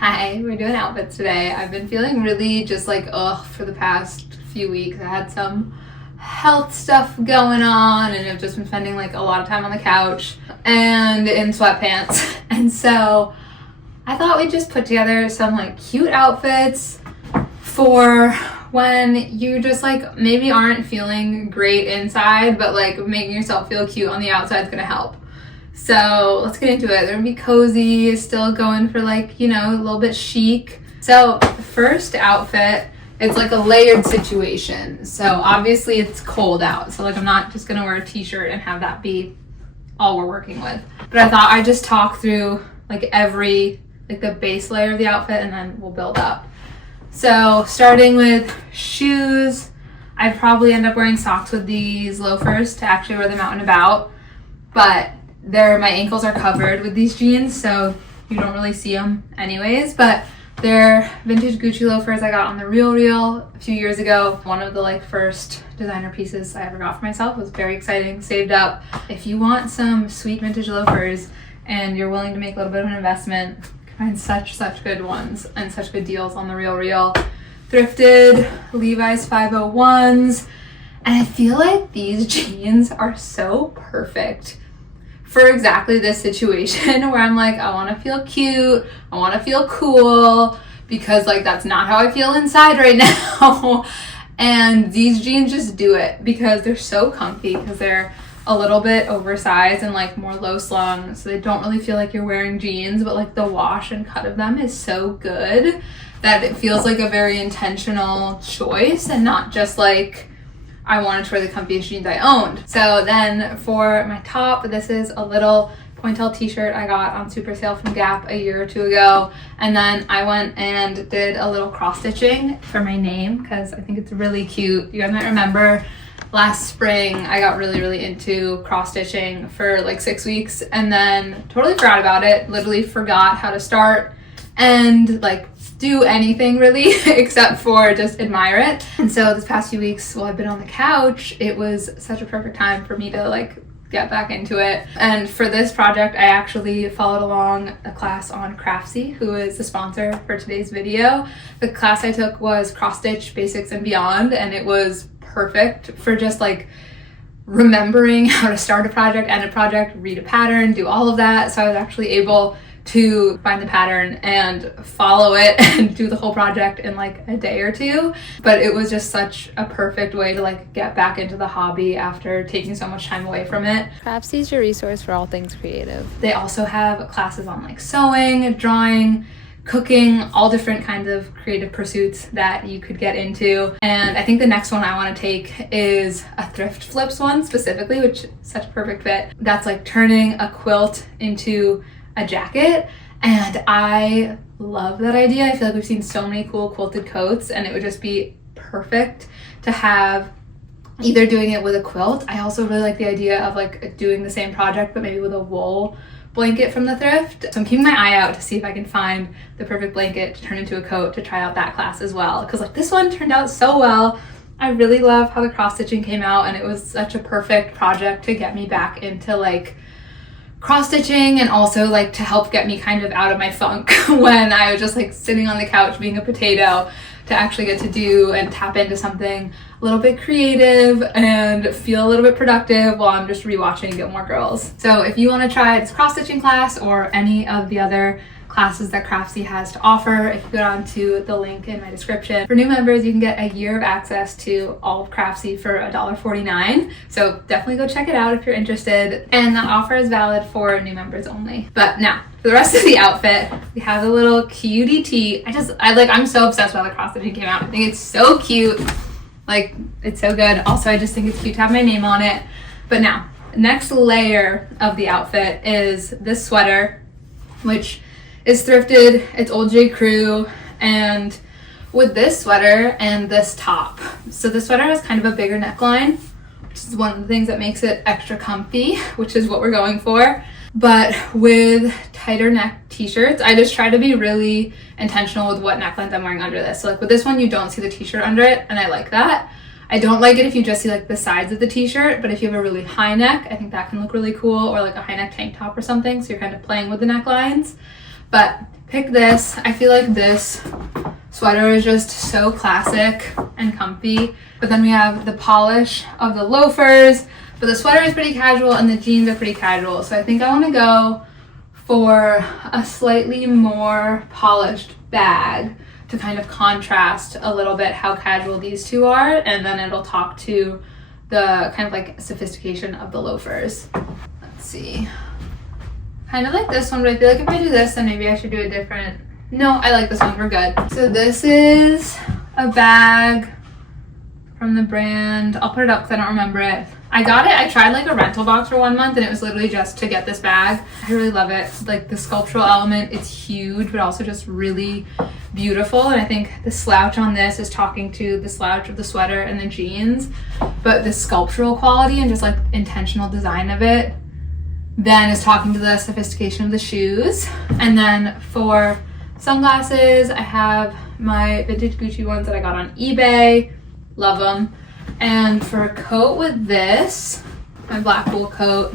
Hi, we're doing outfits today. I've been feeling really just like ugh for the past few weeks. I had some health stuff going on and I've just been spending like a lot of time on the couch and in sweatpants. And so I thought we'd just put together some like cute outfits for when you just like maybe aren't feeling great inside, but like making yourself feel cute on the outside is gonna help. So let's get into it. They're gonna be cozy, still going for like, you know, a little bit chic. So the first outfit, it's like a layered situation. So obviously it's cold out. So like I'm not just gonna wear a t-shirt and have that be all we're working with. But I thought I'd just talk through like the base layer of the outfit and then we'll build up. So starting with shoes, I'd probably end up wearing socks with these loafers to actually wear them out and about. But my ankles are covered with these jeans, so you don't really see them anyways, but they're vintage Gucci loafers I got on the RealReal a few years ago. One of the like first designer pieces I ever got for myself. It was very exciting, saved up. If you want some sweet vintage loafers and you're willing to make a little bit of an investment, you can find such good ones and such good deals on the RealReal. Thrifted Levi's 501s, and I feel like these jeans are so perfect for exactly this situation where I'm like, I want to feel cute, I want to feel cool, because like that's not how I feel inside right now. And these jeans just do it because they're so comfy, because they're a little bit oversized and like more low slung, so they don't really feel like you're wearing jeans, but like the wash and cut of them is so good that it feels like a very intentional choice and not just like I wanted to wear the comfiest jeans I owned. So then for my top, this is a little pointel t-shirt I got on super sale from Gap a year or two ago. And then I went and did a little cross stitching for my name because I think it's really cute. You guys might remember last spring I got really into cross stitching for like 6 weeks and then totally forgot about it. Literally forgot how to start and like do anything really except for just admire it. And so this past few weeks while I've been on the couch, it was such a perfect time for me to like get back into it. And for this project, I actually followed along a class on Craftsy, who is the sponsor for today's video. The class I took was Cross Stitch Basics and Beyond, and it was perfect for just like remembering how to start a project, end a project, read a pattern, do all of that. So I was actually able to find the pattern and follow it and do the whole project in like a day or two. But it was just such a perfect way to like get back into the hobby after taking so much time away from it. Craftsy is your resource for all things creative. They also have classes on like sewing, drawing, cooking, all different kinds of creative pursuits that you could get into. And I think the next one I want to take is a thrift flips one specifically, which is such a perfect fit. That's like turning a quilt into a jacket, and I love that idea. I feel like we've seen so many cool quilted coats, and it would just be perfect to have either doing it with a quilt. I also really like the idea of like doing the same project but maybe with a wool blanket from the thrift. So I'm keeping my eye out to see if I can find the perfect blanket to turn into a coat to try out that class as well, because like this one turned out so well. I really love how the cross stitching came out, and it was such a perfect project to get me back into like cross stitching and also like to help get me kind of out of my funk when I was just like sitting on the couch being a potato, to actually get to do and tap into something a little bit creative and feel a little bit productive while I'm just rewatching Gilmore Girls. So if you want to try this cross stitching class or any of the other classes that Craftsy has to offer, if you go down to the link in my description. For new members, you can get a year of access to all of Craftsy for $1.49. So definitely go check it out if you're interested. And that offer is valid for new members only. But now, for the rest of the outfit, we have the little cutie tee. I'm so obsessed with how the cross stitching came out. I think it's so cute. Like, it's so good. Also, I just think it's cute to have my name on it. But now, next layer of the outfit is this sweater, which is thrifted. It's old J. Crew, and with this sweater and this top. So the sweater has kind of a bigger neckline, which is one of the things that makes it extra comfy, which is what we're going for. But with tighter neck t-shirts, I just try to be really intentional with what necklines I'm wearing under this. So like with this one, you don't see the t-shirt under it, and I like that. I don't like it if you just see like the sides of the t-shirt, but if you have a really high neck, I think that can look really cool, or like a high neck tank top or something, so you're kind of playing with the necklines. But picked this. I feel like this sweater is just so classic and comfy. But then we have the polish of the loafers, but the sweater is pretty casual and the jeans are pretty casual. So I think I want to go for a slightly more polished bag to kind of contrast a little bit how casual these two are, and then it'll talk to the kind of like sophistication of the loafers. Let's see. Kind of like this one, but I feel like if I do this, then maybe I should do a different. No, I like this one, we're good. So this is a bag from the brand. I'll put it up because I don't remember it. I got it, I tried like a rental box for 1 month and it was literally just to get this bag. I really love it. Like the sculptural element, it's huge, but also just really beautiful. And I think the slouch on this is talking to the slouch of the sweater and the jeans, but the sculptural quality and just like intentional design of it then is talking to the sophistication of the shoes. And then for sunglasses, I have my vintage Gucci ones that I got on eBay. Love them. And for a coat with this, my black wool coat,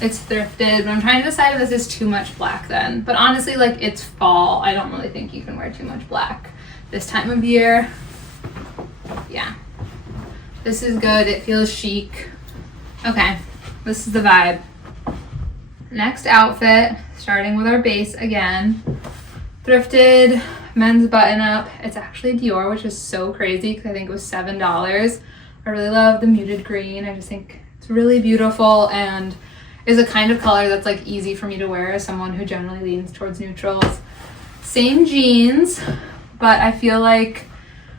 it's thrifted, but I'm trying to decide if this is too much black then. But honestly, like it's fall. I don't really think you can wear too much black this time of year. Yeah. This is good. It feels chic. Okay. This is the vibe. Next outfit, starting with our base again. Thrifted men's button up. It's actually Dior, which is so crazy because I think it was $7. I really love the muted green. I just think it's really beautiful and is a kind of color that's like easy for me to wear as someone who generally leans towards neutrals. Same jeans, but I feel like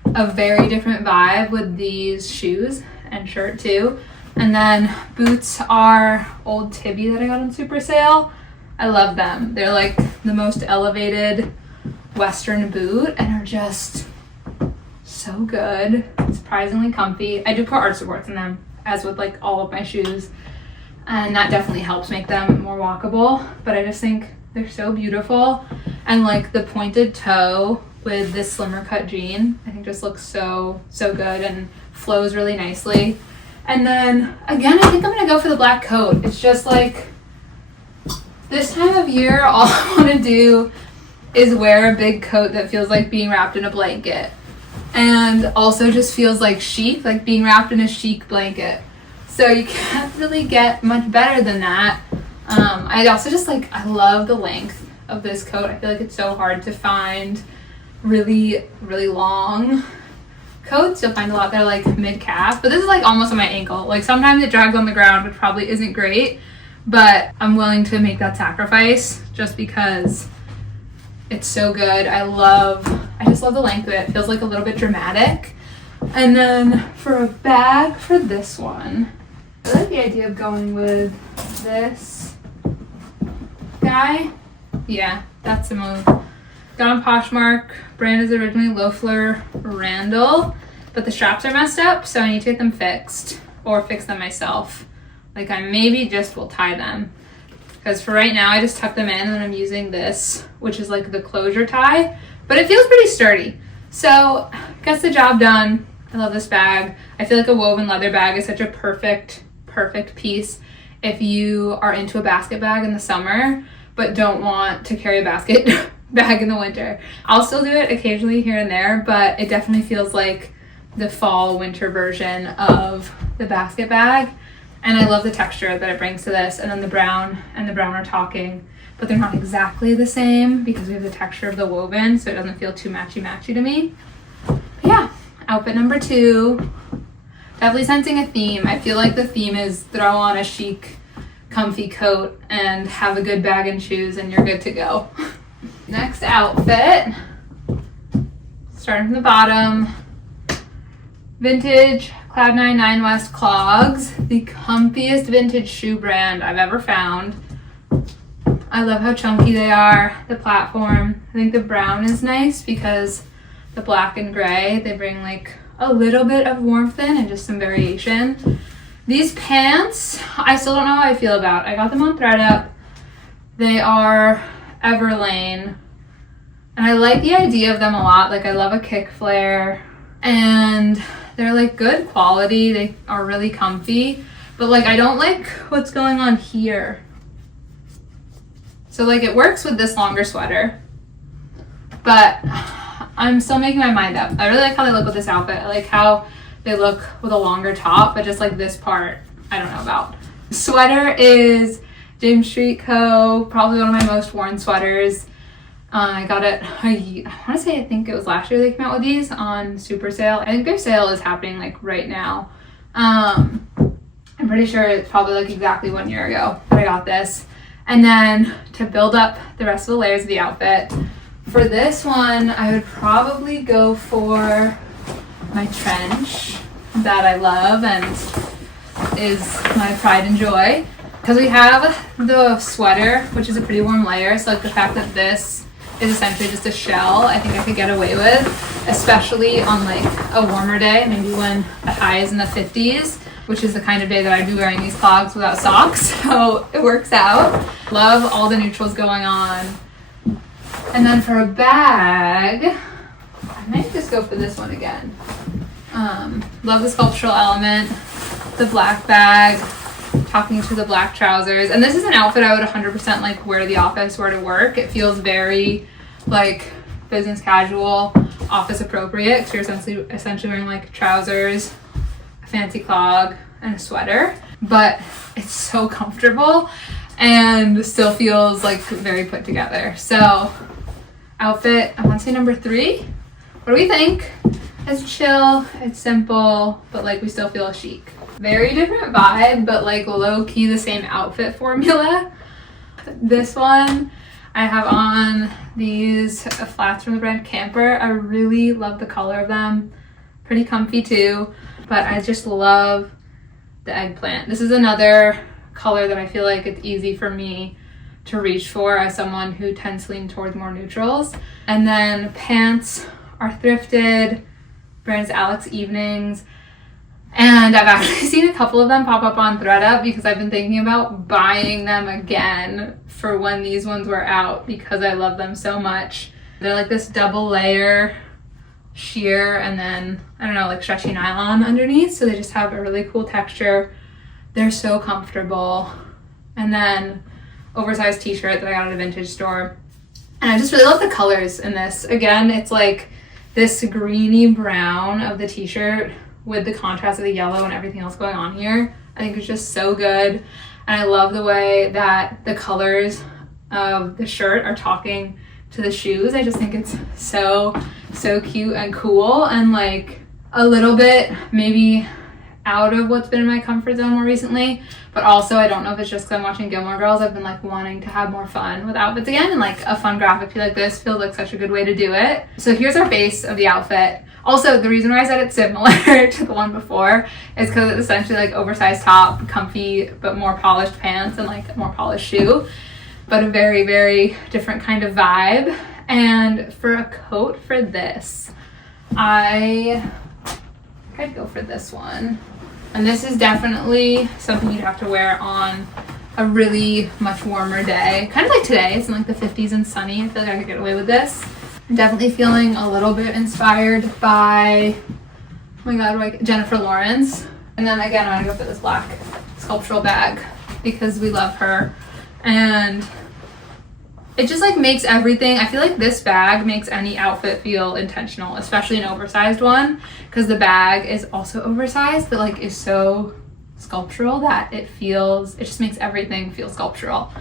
a very different vibe with these shoes and shirt too. And then boots are Old Tibby that I got on super sale. I love them. They're like the most elevated Western boot and are just so good. Surprisingly comfy. I do put arch supports in them, as with like all of my shoes, and that definitely helps make them more walkable, but I just think they're so beautiful. And like the pointed toe with this slimmer cut jean, I think just looks so good and flows really nicely. And then again, I think I'm gonna go for the black coat. It's just like this time of year, all I want to do is wear a big coat that feels like being wrapped in a blanket, and also just feels like chic, like being wrapped in a chic blanket. So you can't really get much better than that. I also just like, I love the length of this coat. I feel like it's so hard to find really long coats. You'll find a lot that are like mid-calf, but this is like almost on my ankle. Like sometimes it drags on the ground, which probably isn't great, but I'm willing to make that sacrifice just because it's so good. I just love the length of it. It feels like a little bit dramatic. And then for a bag for this one, I like the idea of going with this guy. Yeah, that's a move. Got on Poshmark. Brand is originally Loeffler Randall, but the straps are messed up, so I need to get them fixed or fix them myself. Like I maybe just will tie them, because for right now I just tuck them in and I'm using this, which is like the closure tie, but it feels pretty sturdy. So gets the job done. I love this bag. I feel like a woven leather bag is such a perfect piece if you are into a basket bag in the summer but don't want to carry a basket bag in the winter. I'll still do it occasionally here and there, but it definitely feels like the fall winter version of the basket bag. And I love the texture that it brings to this. And then the brown and the brown are talking, but they're not exactly the same because we have the texture of the woven, so it doesn't feel too matchy to me. But yeah, outfit number 2. Definitely sensing a theme. I feel like the theme is throw on a chic, comfy coat and have a good bag and shoes and you're good to go. Next outfit, starting from the bottom, vintage Cloud9 9 West clogs, the comfiest vintage shoe brand I've ever found. I love how chunky they are, the platform. I think the brown is nice because the black and gray, they bring like a little bit of warmth in and just some variation. These pants, I still don't know how I feel about. I got them on ThreadUp. They are Everlane, and I like the idea of them a lot. Like I love a kick flare, and they're like good quality. They are really comfy, but like I don't like what's going on here. So like it works with this longer sweater, but I'm still making my mind up. I really like how they look with this outfit. I like how they look with a longer top, but just like this part, I don't know about. Sweater is James Street Co. Probably one of my most worn sweaters. I got it, I want to say, I think it was last year they came out with these on super sale. I think their sale is happening like right now. I'm pretty sure it's probably like exactly 1 year ago that I got this. And then to build up the rest of the layers of the outfit, for this one, I would probably go for my trench that I love and is my pride and joy. Because we have the sweater, which is a pretty warm layer, so like the fact that this is essentially just a shell, I think I could get away with, especially on like a warmer day, maybe when the high is in the 50s, which is the kind of day that I'd be wearing these clogs without socks, so it works out. Love all the neutrals going on. And then for a bag, I might just go for this one again. Love the sculptural element, the black bag, talking to the black trousers. And this is an outfit I would 100% like wear to the office, wear to work. It feels very like business casual, office appropriate, because you're essentially wearing like trousers, a fancy clog, and a sweater. But it's so comfortable and still feels like very put together. So outfit, I want to say number 3. What do we think? It's chill, it's simple, but like we still feel chic. Very different vibe, but like low-key the same outfit formula. This one, I have on these flats from the brand Camper. I really love the color of them. Pretty comfy too, but I just love the eggplant. This is another color that I feel like it's easy for me to reach for as someone who tends to lean towards more neutrals. And then pants are thrifted, brands Alex Evenings. And I've actually seen a couple of them pop up on ThredUp because I've been thinking about buying them again for when these ones were out because I love them so much. They're like this double layer sheer and then, I don't know, like stretchy nylon underneath. So they just have a really cool texture. They're so comfortable. And then oversized t-shirt that I got at a vintage store. And I just really love the colors in this. Again, it's like this greeny brown of the t-shirt with the contrast of the yellow and everything else going on here. I think it's just so good. And I love the way that the colors of the shirt are talking to the shoes. I just think it's so cute and cool and like a little bit maybe out of what's been in my comfort zone more recently, but also I don't know if it's just because I'm watching Gilmore Girls. I've been like wanting to have more fun with outfits again, and like a fun graphic tee like this feels like such a good way to do it. So here's our base of the outfit. Also, the reason why I said it's similar to the one before is because it's essentially like oversized top, comfy but more polished pants, and like more polished shoe, but a very different kind of vibe. And for a coat for this, I'd go for this one. And this is definitely something you'd have to wear on a really much warmer day. Kind of like today, it's in like the 50s and sunny. I feel like I could get away with this. I'm definitely feeling a little bit inspired by, oh my god, like Jennifer Lawrence. And then again, I'm gonna go for this black sculptural bag because we love her. And it just like makes everything, I feel like this bag makes any outfit feel intentional, especially an oversized one, because the bag is also oversized, but like is so sculptural that it just makes everything feel sculptural.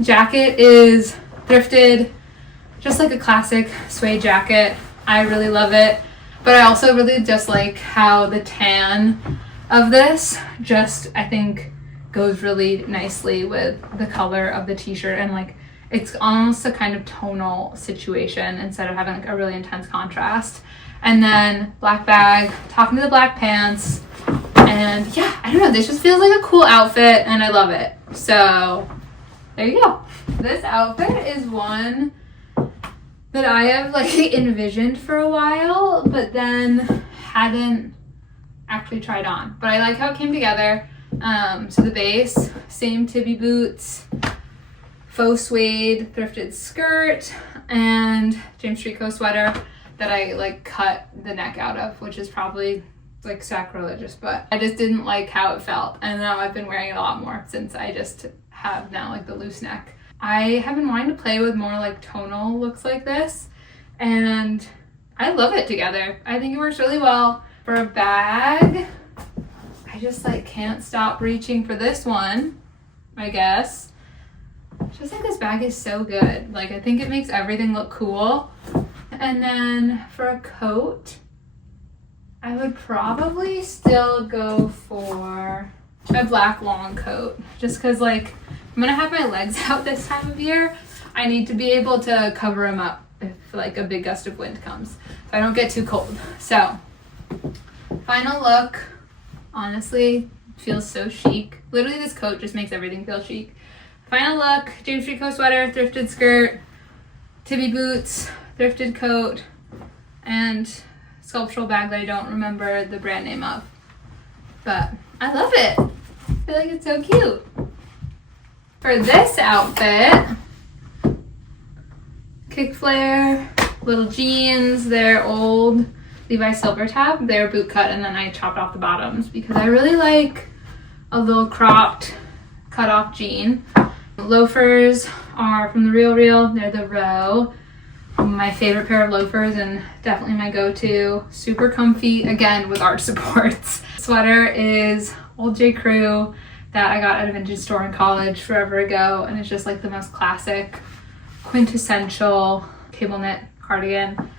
Jacket is thrifted, just like a classic suede jacket. I really love it, but I also really just like how the tan of this just, I think, goes really nicely with the color of the t-shirt, and like it's almost a kind of tonal situation instead of having like a really intense contrast. And then black bag, talking to the black pants, and yeah, I don't know, this just feels like a cool outfit and I love it. So there you go. This outfit is one that I have like envisioned for a while, but then hadn't actually tried on. But I like how it came together. So the base, same Tibby boots, faux suede thrifted skirt, and James Street Co sweater that I like cut the neck out of, which is probably like sacrilegious, but I just didn't like how it felt. And now I've been wearing it a lot more since I just have now like the loose neck. I have been wanting to play with more like tonal looks like this, and I love it together. I think it works really well. For a bag, I just like can't stop reaching for this one, I guess. I just think this bag is so good. Like, I think it makes everything look cool. And then for a coat, I would probably still go for a black long coat, just because like I'm gonna have my legs out this time of year. I need to be able to cover them up if like a big gust of wind comes, so I don't get too cold. So final look, honestly, feels so chic. Literally this coat just makes everything feel chic. Final look, James Street Co sweater, thrifted skirt, Tibby boots, thrifted coat, and sculptural bag that I don't remember the brand name of. But I love it. I feel like it's so cute. For this outfit, kick flare, little jeans, they're old Levi Silver Tab. They're boot cut, and then I chopped off the bottoms because I really like a little cropped cut off jean. Loafers are from the Real. They're the Row. My favorite pair of loafers and definitely my go-to. Super comfy, again with arch supports. Sweater is Old J. Crew that I got at a vintage store in college forever ago, and it's just like the most classic, quintessential cable knit cardigan.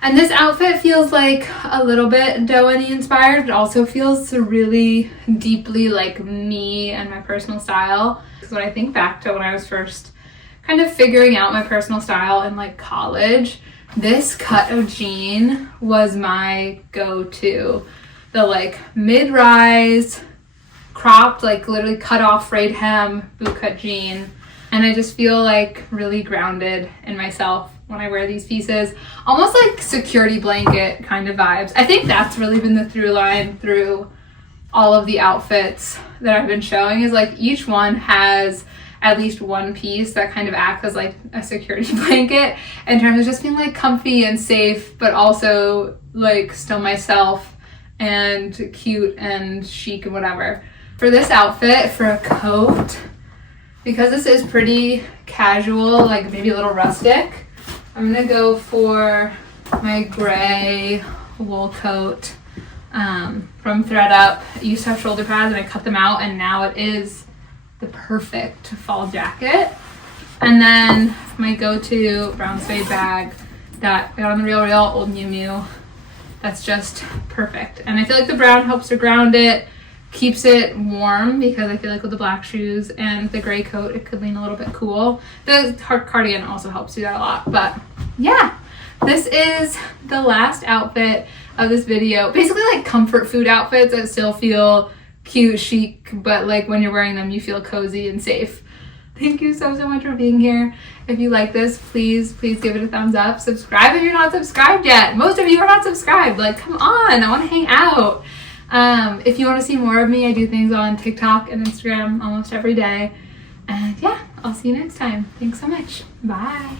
And this outfit feels like a little bit Doany inspired, but also feels really deeply like me and my personal style. Because when I think back to when I was first kind of figuring out my personal style in like college, this cut of jean was my go-to. The like mid-rise, cropped, like literally cut off frayed hem boot cut jean. And I just feel like really grounded in myself when I wear these pieces. Almost like security blanket kind of vibes. I think that's really been the through line through all of the outfits that I've been showing, is like each one has at least one piece that kind of acts as like a security blanket in terms of just being like comfy and safe, but also like still myself and cute and chic and whatever. For this outfit, for a coat, because this is pretty casual, like maybe a little rustic, I'm gonna go for my gray wool coat from ThredUp. It used to have shoulder pads and I cut them out, and now it is the perfect fall jacket. And then my go-to brown suede bag that I got on the Real Old Miu Miu. That's just perfect. And I feel like the brown helps to ground it, keeps it warm, because I feel like with the black shoes and the gray coat, it could lean a little bit cool. The cardigan also helps do that a lot. But yeah, this is the last outfit of this video. Basically like comfort food outfits that still feel cute, chic, but like when you're wearing them, you feel cozy and safe. Thank you so much for being here. If you like this, please give it a thumbs up. Subscribe if you're not subscribed yet. Most of you are not subscribed. Like, come on, I want to hang out. If you want to see more of me, I do things on TikTok and Instagram almost every day. And yeah, I'll see you next time. Thanks so much. Bye.